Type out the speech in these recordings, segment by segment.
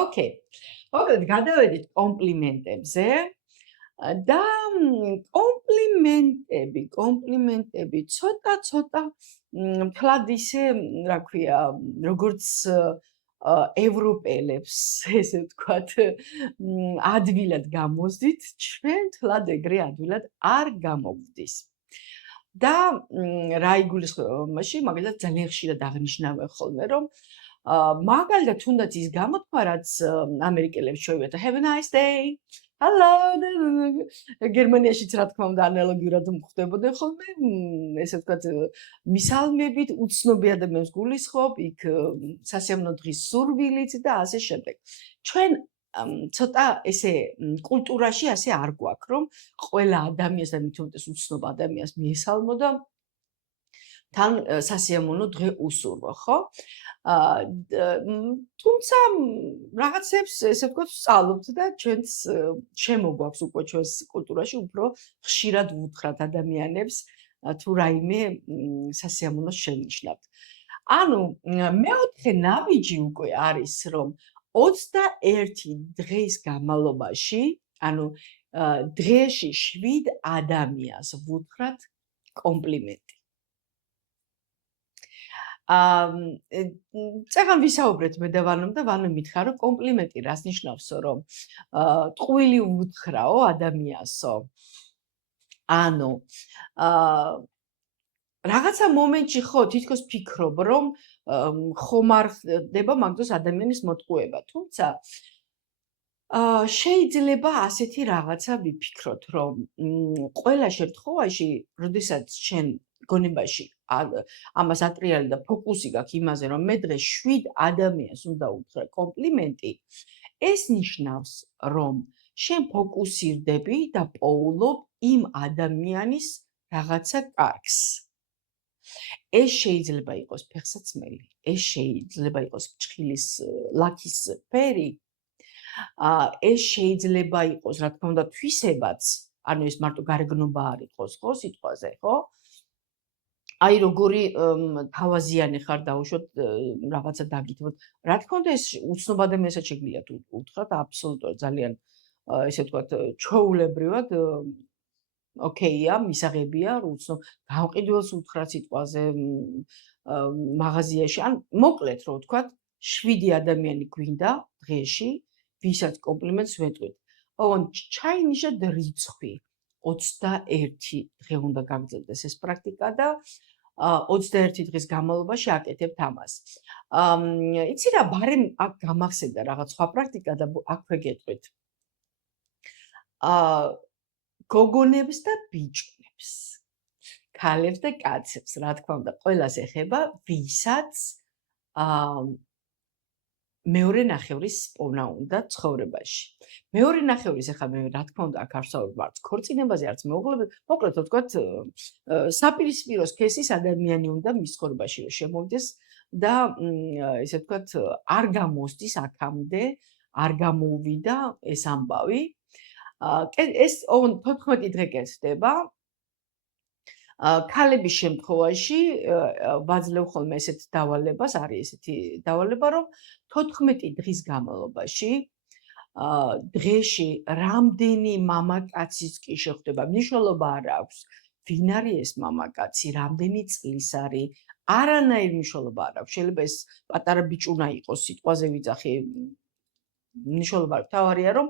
ოკეი. მოკლედ გადავედით კომპლიმენტებზე და კომპლიმენტები ცოტა მთლად ისე, რა ქვია, როგორც ევროპელებს, ესე ვთქვათ, ადვილად გამოსდით, ჩვენ მთლად ეგრე ადვილად არ გამოვდის. და რა იგულისხმება მაშინ, მაგალითად ძალიან ხშირად აღნიშნავენ ხოლმე, რომ მაგალითად თუნდაც ის გამოთქვა, რაც ამერიკელებს შევიათ, have a nice day, hello, გერმანიაშიც რა თქმა უნდა ანალოგიურად ხდებოდნენ ხოლმე, ესე ვთქვათ, მისალმებით უცნობი ადამიანს გულისხმობ, იქ სასიამოვნო დღის სურვილით და ასე შემდეგ. ჩვენ ცოტა ესე კულტურაში ასე არ გვაქვს, რომ ყველა ადამიანს და მით უმეტეს უცნობ ადამიანს მიესალმო და თან სასიამოვნო დღე უსურვო, ხო? თუმცა რაღაცებს ესე ვთქვათ ვსწავლობთ და ჩვენს შემოგვაქვს უკვე ჩვენს კულტურაში უფრო ხშირად ვუთხრათ ადამიანებს თუ რაიმე სასიამოვნოს შევნიშნავთ. ანუ მეოთხე ნაბიჯი უკვე არის, რომ 21 დღის განმავლობაში, ანუ დღეში 7 ადამიანს ვუთხრათ კომპლიმენტი. წეგან ვისაუბრეთ მე და ვანომ და ვანო მითხრა, რომ კომპლიმენტი რას ნიშნავს, რომ ტყუილი უთხრაო ადამიანსო. ანუ რაღაცა მომენტში ხო თითქოს ფიქრობ, რომ ხომ არ ხდება მაგდროს ადამიანის მოტყუება, თუმცა შეიძლება ასეთი რაღაცა ვიფიქროთ, რომ ყველა შემთხვევაში, როდესაც შენ გონებაში ამას ატრიალი და ფოკუსი გაქვს იმაზე, რომ მე დღეს 7 ადამიანს უნდა უთხრა კომპლიმენტი, ეს ნიშნავს, რომ შენ ფოკუსირდები და პოულობ იმ ადამიანის რაღაცა კარგს. ეს შეიძლება იყოს ფეხსაცმელი, ეს შეიძლება იყოს ფრჩხილის ლაქის ფერი, ეს შეიძლება იყოს, რა თქმა უნდა, თვისებაც, ანუ ეს მარტო გარეგნობა არ იყოს, ხო, სიტყვაზე, ხო? აი როგორი თავაზიანი ხარ დაუშვოთ რაღაცა დაგითმოთ. რა თქმა უნდა, ეს უცნობ ადამიანსაც შეგვიძლია უთხრათ აბსოლუტურად ძალიან ესე ვთქვათ ჩვეულებრივად ოკეია, მისაღებია, უცნობ გამყიდველს უთხრათ სიტყვაზე მაღაზიაში. ან მოკლედ რო ვთქვათ, 7 ადამიანი გვინდა დღეში, ვისაც კომპლიმენტს ვეტყვით. ოღონ ჩაინიშნეთ რიცხვი. 21 დღე უნდა გაგრძელდეს ეს პრაქტიკა და 21 დღის განმავლობაში აკეთებთ ამას. იცი რა, ბარემ აქ გამახსენდა რაღაც სხვა პრაქტიკა და აქვე გეტყვით. გოგონებს და ბიჭუნებს, ქალებს და კაცებს, რა თქმა უნდა, ყველას ეხება, ვისაც მეორე ნახევრის პოვნა უნდა ცხოვრებაში. მეორე ნახევრის ახლა მე რა თქმა უნდა აქ არ ვსაუბრობ არც ქორწინებაზე, არც მეუღლეობაზე, მოკლედ ვთქვათ, საპირისპირო სქესის ადამიანი უნდა მის ცხოვრებაში შემოვიდეს და ესე ვთქვათ, არ გამოსდის აქამდე, არ გამოუვიდა ეს ამბავი. ეს 14 დღე კეთდება. ქალების შემთხვევაში ვაძლევ ხოლმე ესეთ დავალებას, არის ესეთი დავალება, რომ 14 დღის განმავლობაში დღეში რამდენი მამაკაცის კი შეხვდება, მნიშვნელობა არ აქვს, ვინ არის ეს მამაკაცი, რამდენი წლის არის, არანაირი მნიშვნელობა არ აქვს. შეიძლება ეს პატარა ბიჭუნა იყოს, სიტყვაზე ვიძახი, მნიშვნელობა არ აქვს. თავარია, რომ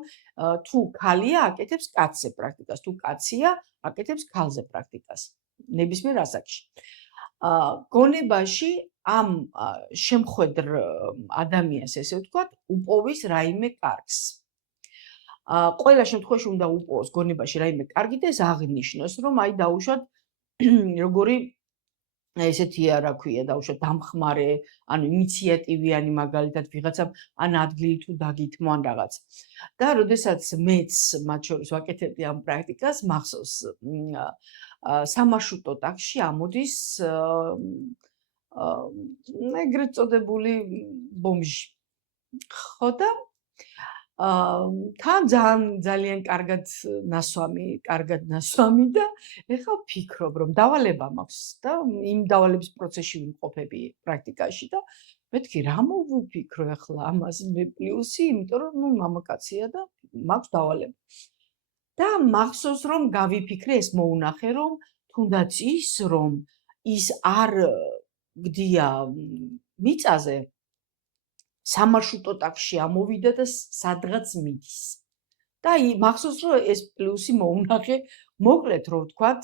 თუ ქალია, აკეთებს კაცზე პრაქტიკას, თუ კაცია, აკეთებს ქალზე პრაქტიკას. ნებისმიერ ასაკში. გონებაში ამ შემხედრ ადამიანს, ესე ვთქვათ, უპოვის რაიმე კარგს. ყველა შემთხვევაში უნდა უპოვოს გონებაში რაიმე კარგი და ეს აღნიშნოს, რომ აი დაუშვათ როგორი ესეთია, რა ქვია, დაუშვათ დამხმარე, ანუ ინიციატივიანი მაგალითად ვიღაცამ ან ადგილი თუ დაგითმო ან რაღაც. და როდესაც მეც მათ შორის ვაკეთებდი ამ პრაქტიკას, მახსოვს სამარშრუტო ტაქსში ამოდის ეგრეთ წოდებული ბომჟი. ხო და თან ძალიან კარგად ნასვამი და ეხლა ვფიქრობ, რომ დავალება მაქვს და იმ დავალების პროცესში ვიმყოფები პრაქტიკაში და მეთქი რა მოვუფიქრო ახლა ამას მე პლუსი, იმიტომ რომ ნუ მამაკაცია და მაქვს დავალება. და მახსოვს რომ გავიფიქრე ეს მოუნახე რომ თუნდაც ის რომ ის არ გდია მიწაზე სამარშრუტო ტაქსში ამოვიდა და სადღაც მიდის. და მახსოვს რომ ეს პლუსი მოუნახე მოკლედ რომ ვთქვათ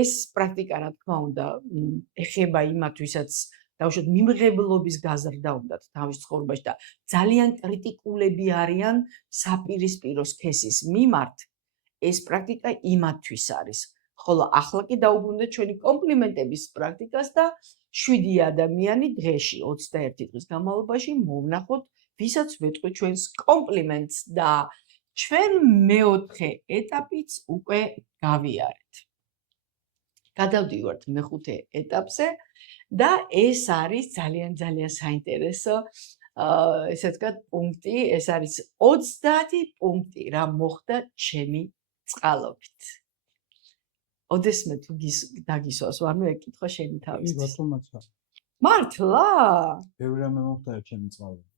ეს პრაქტიკა რა თქმა უნდა ეხება იმათვისაც დავუშვათ მიმღებლობის გაზრდა უნდათ თავის ცხოვრებაში და ძალიან კრიტიკულები არიან საპირისპირო სქესის მიმართ ეს პრაქტიკა იმათთვის არის ხოლო ახლა კი დაუბრუნდეთ ჩვენი კომპლიმენტების პრაქტიკას და 7 ადამიანი დღეში 21 დღის განმავლობაში მოვნახოთ ვისაც ვეთქვი ჩვენს კომპლიმენტს და ჩვენ მეოთხე ეტაპიც უკვე გავიარეთ. გადავდივართ მეხუთე ეტაპზე და ეს არის ძალიან საინტერესო ესე ვთქვათ პუნქტი, ეს არის 30 პუნქტი რა მოხდა ჩემი წყალობით. ოდესმე თუ დაგისვას ვარნო ეკითხვა შენი თავის. მართლა? ბევრი რამე მოხდა ჩემი წყალობით.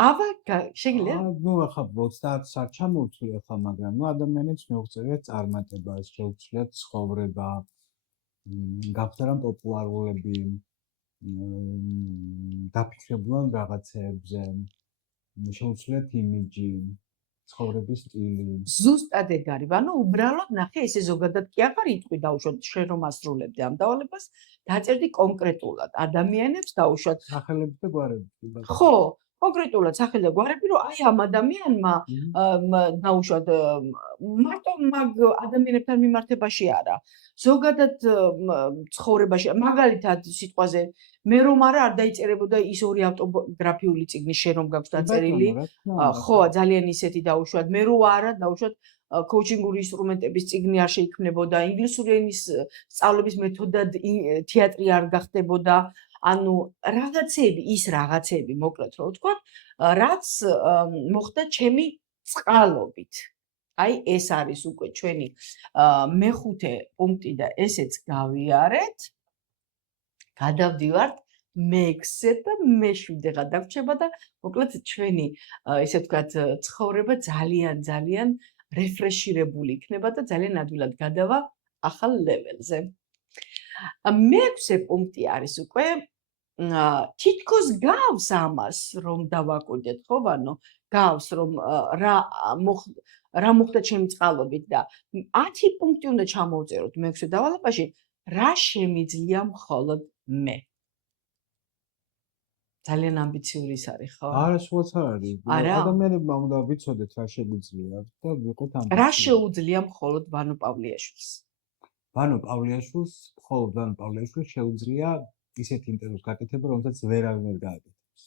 აბა შეგიძლია? ნუ ახლა 30 საათ ჩამოვთვლი ახლა, მაგრამ ნუ ადამიანებს მიუღწევიათ წარმატება, შეუძლიათ ცხოვრება, გახდარან პოპულარულები, დაფიქრებულან რაღაცეებზე, შეუძლიათ იმიჯი, ცხოვრების სტილი. ზუსტად ეგ არის, ანუ უბრალოდ ნახე ესე ზოგადად კი აღარ იტყვი დაუშვათ შენ რომ ასრულებდი ამ დავალებას, დაწერდი კონკრეტულად ადამიანებს დაუშვათ სახელები და გვარები. ხო, კონკრეტულად სახელი და გვარები, რომ აი ამ ადამიანმა დაუშვათ მარტო მაგ ადამიანებთან მიმართებაში არა. ზოგადად ცხოვრებაში, მაგალითად სიტყვაზე მე რომ არ დაიწერებოდა ის ორი ავტობიოგრაფიული წიგნი შენ რომ გაქვს დაწერილი. ხო, ძალიან ისეთი დაუშვათ. მე რო არა, დაუშვათ კოუჩინგური ინსტრუმენტების წიგნი არ შეიქმნებოდა, ინგლისური ენის სწავლების მეთოდად თეატრი არ გახდებოდა. ანუ რაღაცები, ის რაღაცები, მოკლედ რომ ვთქვა, რაც მოხდა ჩემი წყალობით. აი ეს არის უკვე ჩვენი მეხუთე პუნქტი და ესეც გავიარეთ. გადავდივართ მე-6-ზე და მე-7-ზე გადავრჩება და მოკლედ ჩვენი ესე ვთქვათ ცხოვრება ძალიან რეფრეშირებული იქნება და ძალიან ადვილად გადავა ახალ ლეველზე. მე-6 პუნქტი არის უკვე თითქოს გავს ამას რომ დავაკვირდეთ ხო ანუ გავს რომ რა მოხდა ჩემი წყალობით და 10 პუნქტი უნდა ჩამოვწეროთ მე-6 დავალებაში რა შემიძლია მხოლოდ მე ძალიან ამბიციური ის არის ხო? არა, სულაც არ არის. ადამიანებმა უნდა ვიცოდეთ რა შეგვიძლია და ვიყოთ ამბიციური. რა შეუძლია მხოლოდ ვანო პავლიაშვილს? ვანო პავლიაშვილს, მხოლოდ ვანო პავლიაშვილს შეუძლია ისეთი ინტერვიუს გაკეთება, რომელსაც ვერავინ ვერ გააკეთებს.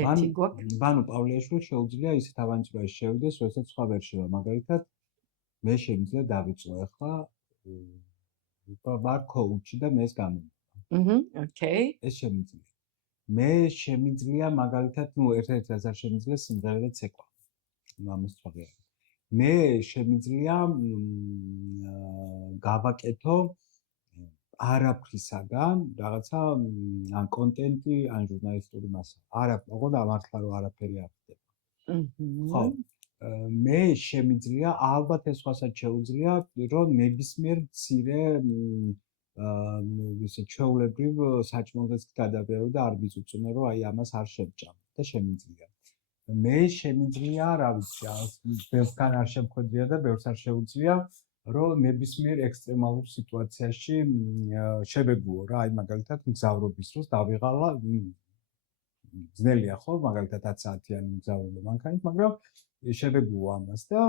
ერთი გვაქვს. ვანო პავლიაშვილს შეუძლია ისეთ ავანტიურაში შევიდეს, როდესაც სხვა ვერ შევა. მაგალითად, მე შემიძლია დავიწყო ახლა ვარ კოუჩი და მე ეს გამოვიდა. ოკეი. ეს შემიძლია. მე შემიძლია მაგალითად, ერთ-ერთი რაც არ შემიძლია სიმღერა და ცეკვა. ამას ვთქვი. მე შემიძლია გავაკეთო არაფრისაგან რაღაცა ან კონტენტი, ან ჟურნალისტური მასალა. არა, ოღონდ ამართლა რომ არაფერი არ ხდება. ხო. მე შემიძლია ალბათ ეს სხვასაც შეუძლია, რომ ნებისმიერ მცირე ისე ჩვეულებრივ საჭმელს გადავერო და არ ვიწუწუნე, რომ აი ამას არ შევჭამ და შემიძლია. მე შემიძლია, რა ვიცი, ბევრგან არ შემხვედრია და ბევრს არ შეუძლია, რომ ნებისმიერ ექსტრემალურ სიტუაციაში შევეგუო რა, აი მაგალითად მგზავრობის დროს დავიღალა ძნელია ხო, მაგალითად 10 საათიანი მგზავრობა მანქანით, მაგრამ შევეგუო ამას და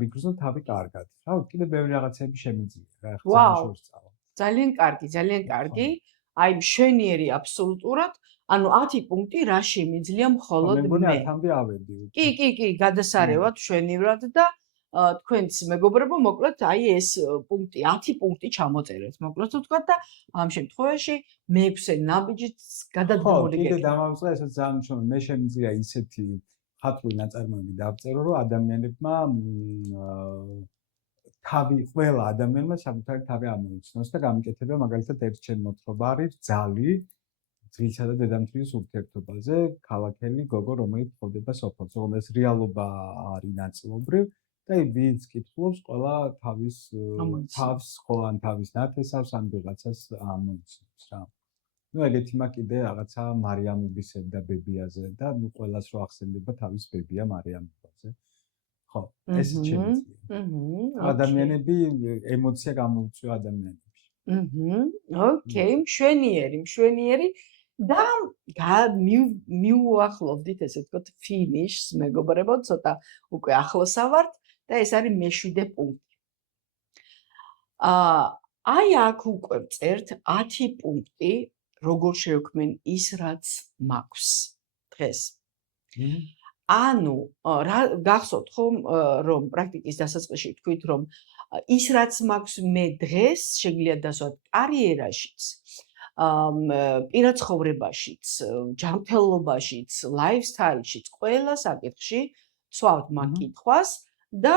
ვიგრძნო თავი კარგად. რა ვიცი, კიდე ბევრი რაღაცები შემიძლია რა, ახლა შორს წავა. ძალიან კარგი. აი მშვენიერი აბსოლუტურად. ანუ 10 პუნქტი რა შემიძლია მხოლოდ მე. მე 10-მდე ავედი. კი, გადასარევად მშვენივრად და თქვენც მეგობრებო, მოკლედ აი ეს პუნქტი, 10 პუნქტი ჩამოწერეთ, მოკლედ ვთქვა და ამ შემთხვევაში მე-6 ნაბიჯით გადადგმული კიდე დამავიწყე, ესეც ძალიან მნიშვნელოვანია. მე შემიძლია ისეთი ხათრული ნაწარმოები დავწერო, რომ ადამიანებმა ყველა ადამიანმა საკუთარი თავი ამოიცნოს და გამიკეთებია მაგალითად ერთ ჩემ მოთხრობა არის ძალი ძრისა და დედამთილის ურთიერთობაზე, ქალაქელი გოგო, რომელიც თხოვდება სოფელს. ოღონდ ეს რეალობა არის ნაწილობრივ და ვინც კითხულობს, ყველა თავის თავს, ხო ან თავის ნათესავს, ან ვიღაცას ამოიცნობს რა. ნუ ეგეთი მაგ კიდე რაღაცა მარიამობისე და ბებიაზე და ნუ ყველას რო ახსენდება თავის ბებია მარიამობაზე. ხო, ესეც შემიძლია. ადამიანები ემოცია გამოუწვია ადამიანებში. ოკეი, მშვენიერი და მივუახლოვდით ესე ვთქვათ ფინიშს, მეგობრებო, ცოტა უკვე ახლოსა ვართ და ეს არის მე-7 პუნქტი. აი აქ უკვე წერთ 10 პუნქტი, როგორ შევქმენ ის, რაც მაქვს დღეს. ანუ გახსოვთ ხომ, რომ პრაქტიკის დასაწყისში თქვით, რომ ის, რაც მაქვს მე დღეს, შეგვიძლია დასვათ კარიერაშიც, პირად ცხოვრებაშიც, ჯანმრთელობაშიც, ლაიფსტაილშიც, ყველა საკითხში ვცვავთ მაგ კითხვას და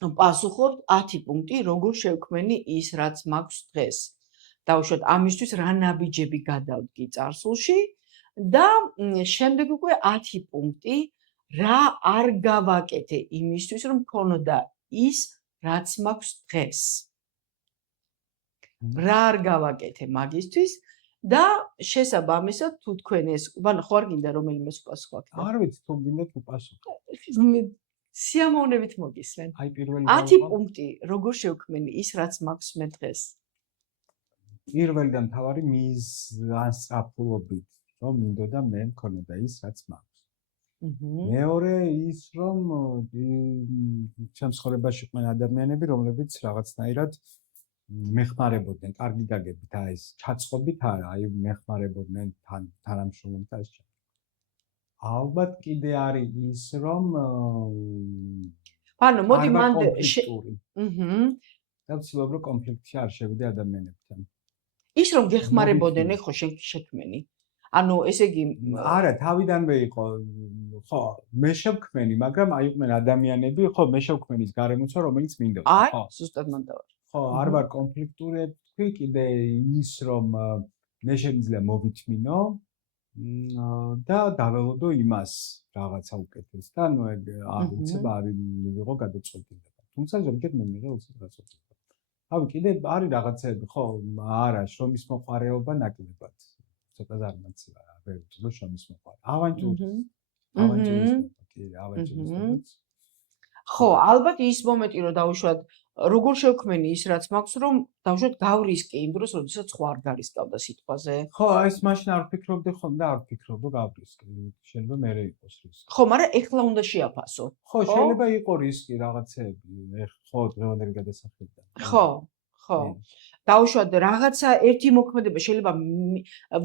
პასუხობთ 10 პუნქტი, როგორ შევქმენი ის, რაც მაქვს დღეს. დავუშვათ ამისთვის რა ნაბიჯები გადავდგი წარსულში და შემდეგ უკვე 10 პუნქტი, რა არ გავაკეთე იმისთვის, რომ მქონოდა ის, რაც მაქვს დღეს. რა არ გავაკეთე მაგისთვის და შესაბამისად თუ თქვენ ეს, ანუ ხო არ გინდა რომელიმე პასუხი აქ? არ ვიცი თუ გინდა თუ პასუხი. სიამოვნებით მოგისმენ. აი პირველი 10 პუნქტი, როგორ შევქმენი ის, რაც მაქვს მე დღეს. პირველი და მთავარი მიზანსწრაფულობით, რომ მინდოდა მე მქონოდა ის, რაც მაქვს. მეორე ის, რომ ჩემს ცხოვრებაში იყვნენ ადამიანები, რომლებიც რაღაცნაირად მეხმარებოდნენ, კარგი გაგებით, აი ეს ჩაწყობით არა, აი მეხმარებოდნენ თანამშრომლობთ ეს. ალბათ კიდე არის ის, რომ ანუ მოდი მან და ვცდილობ რომ კონფლიქტში არ შევიდე ადამიანებთან. ის რომ გეხმარებოდნენ, ხო შენ შექმენი. ანუ ესე იგი არა, თავიდანვე იყო, ხო, მე შევქმენი, მაგრამ აი იყვნენ ადამიანები, ხო, მე შევქმენი ის გარემოცა, რომელიც მინდოდა, ხო. აი, ზუსტად მან დავარ. ხო, არ ვარ კონფლიქტური, თქვი კიდე ის, რომ მე შემიძლია მოვითმინო და დაველოდო იმას რაღაცა უკეთეს და ნუ ეგ არ ვიცი, არის მივიღო გადაწყვეტილება. თუმცა ზოგჯერ მე მიღე უცებ. ავი კიდე არის რაღაცები, ხო, არა, შრომის მოყარეობა ნაკლებად. ცოტა ზარმაცია, ვერ ვთვლი შრომის მოყარე. ავანტიურის. ხო, ალბათ ის მომენტი რომ დავუშვათ, როგორ შევქმენი ის, რაც მაქვს, რომ დავუშვათ გავრისკე იმ დროს, როდესაც ხო არ გარისკავდა სიტყვაზე. ხო, ეს მაშინ არ ვფიქრობდი ხომ და არ ვფიქრობ, რომ გავრისკე. შეიძლება მერე იყოს რისკი. ხო, მაგრამ ეხლა უნდა შეაფასო. ხო, შეიძლება იყო რისკი რაღაცეები, ხო, დღევანდელი გადასახედიდან. ხო. დავუშვათ რაღაცა ერთი მოქმედება შეიძლება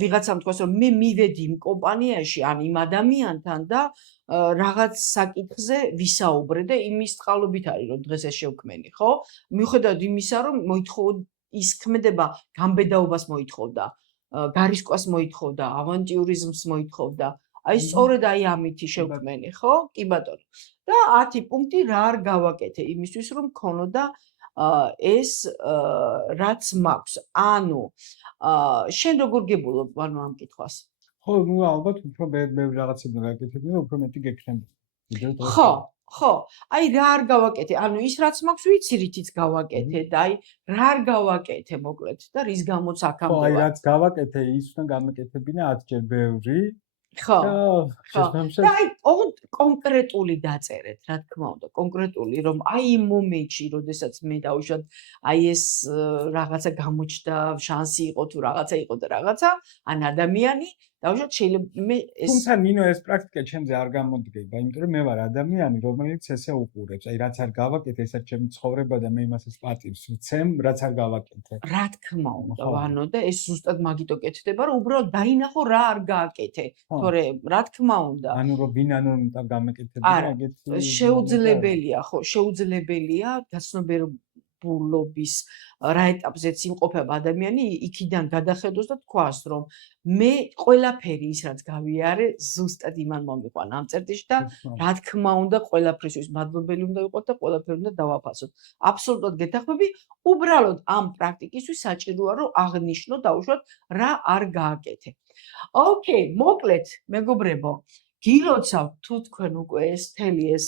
ვიღაცამ თქვას რომ მე მივედი იმ კომპანიაში ან იმ ადამიანთან და რაღაც საკითხზე ვისაუბრე და იმის წყალობით არის რომ დღეს ეს შევქმენი, ხო? მიუხედავად იმისა რომ მოითხოვდა ის ქმედება გამბედაობას მოითხოვდა, გარისკვას მოითხოვდა, ავანტიურიზმს მოითხოვდა. აი სწორედ აი ამითი შევქმენი, ხო? კი ბატონო. და 10 პუნქტი რა არ გავაკეთე იმისთვის რომ მქონოდა ეს რაც მაქვს. ანუ შენ როგორ გებულობ ანუ ამ კითხვას? ხო, ნუ ალბათ უფრო მე რაღაცები გაკეთებდი და უფრო მეტი გექნებოდი. ხო. აი რა არ გავაკეთე? ანუ ის რაც მაქვს ვიცი რითიც გავაკეთე და აი რა არ გავაკეთე მოკლედ და რის გამოც აქამდე ვარ. ხო, აი რაც გავაკეთე ის უნდა გამეკეთებინა 10 ჯერ ბევრი. ხო. და აი კონკრეტული დაწერეთ, რა თქმა უნდა, კონკრეტული, რომ აი იმ მომენტში, როდესაც მე დავუშვათ, აი ეს რაღაცა გამოჩნდა, შანსი იყო თუ რაღაცა იყო და რაღაცა, ან ადამიანი, დავუშვათ, შეიძლება მე ეს თუმცა ნინო ეს პრაქტიკა ჩემზე არ გამოდგება, იმიტომ რომ მე ვარ ადამიანი, რომელიც ესე უყურებს, აი რაც არ გავაკეთე, ესაც ჩემი ცხოვრება და მე იმასაც პატივს ვცემ, რაც არ გავაკეთე. რა თქმა უნდა, ვანო და ეს ზუსტად მაგიტო კეთდება, რომ უბრალოდ დაინახო რა არ გააკეთე. თორე რა თქმა უნდა. ანუ რომ ბინანონტა გამეკეთებინა ეგეთი შეუძლებელია, ხო, შეუძლებელია გაცნობიერებულ დაძაბულობის რა ეტაპზეც იმყოფება ადამიანი, იქიდან გადახედოს და თქვას, რომ მე ყველაფერი ის რაც გავიარე, ზუსტად იმან მომიყვანა ამ წერტილში და რა თქმა უნდა, ყველაფრისთვის მადლობელი უნდა ვიყოთ და ყველაფერი უნდა დავაფასოთ. აბსოლუტურად გეთანხმები, უბრალოდ ამ პრაქტიკისთვის საჭიროა რომ აღნიშნო დაუშვათ რა არ გააკეთე. ოკეი, მოკლედ, მეგობრებო, გილოცავ თუ თქვენ უკვე ეს მთელი ეს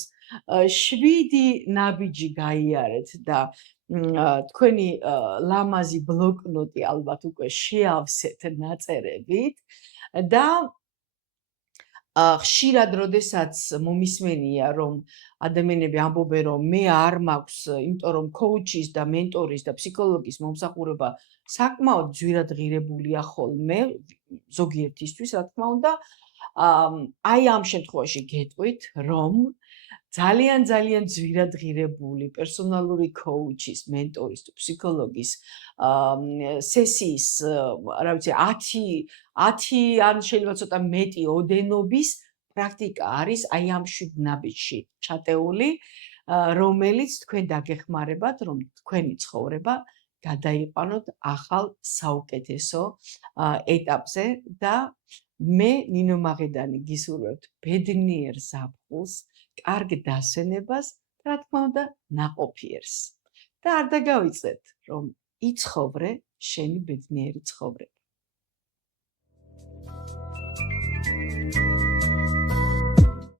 7 ნაბიჯი გაიარეთ და თქვენი ლამაზი ბლოკნოტი ალბათ უკვე შეავსეთ ნაწერებით და ხშირად როდესაც მომისმენია რომ ადამიანები ამბობენ რომ მე არ მაქვს, იმიტომ რომ კოუჩის და მენტორის და ფსიქოლოგის მომსახურება საკმაოდ ძვირად ღირებულია ხოლმე ზოგიერთისთვის, რა თქმა უნდა, აი ამ შემთხვევაში გეტყვით, რომ ძალიან ძვირად ღირებული პერსონალური კოუჩის, მენტორის თუ ფსიქოლოგის სესიის, რა ვიცი, 10 ან შეიძლება ცოტა მეტი ოდენობის პრაქტიკა არის აი ამ 7 ნაბიჯში ჩატეული, რომელიც თქვენ დაგეხმარებათ, რომ თქვენი ცხოვრება გადაიყვანოთ ახალ საუკეთესო ეტაპზე და მე ნინო მაღედანი გისურვებთ ბედნიერ ზაფხულს, კარგ დასვენებას და რა თქმა უნდა ნაყოფიერს. და არ დაგავიწყდეთ, რომ იცხოვრე შენი ბედნიერი ცხოვრება.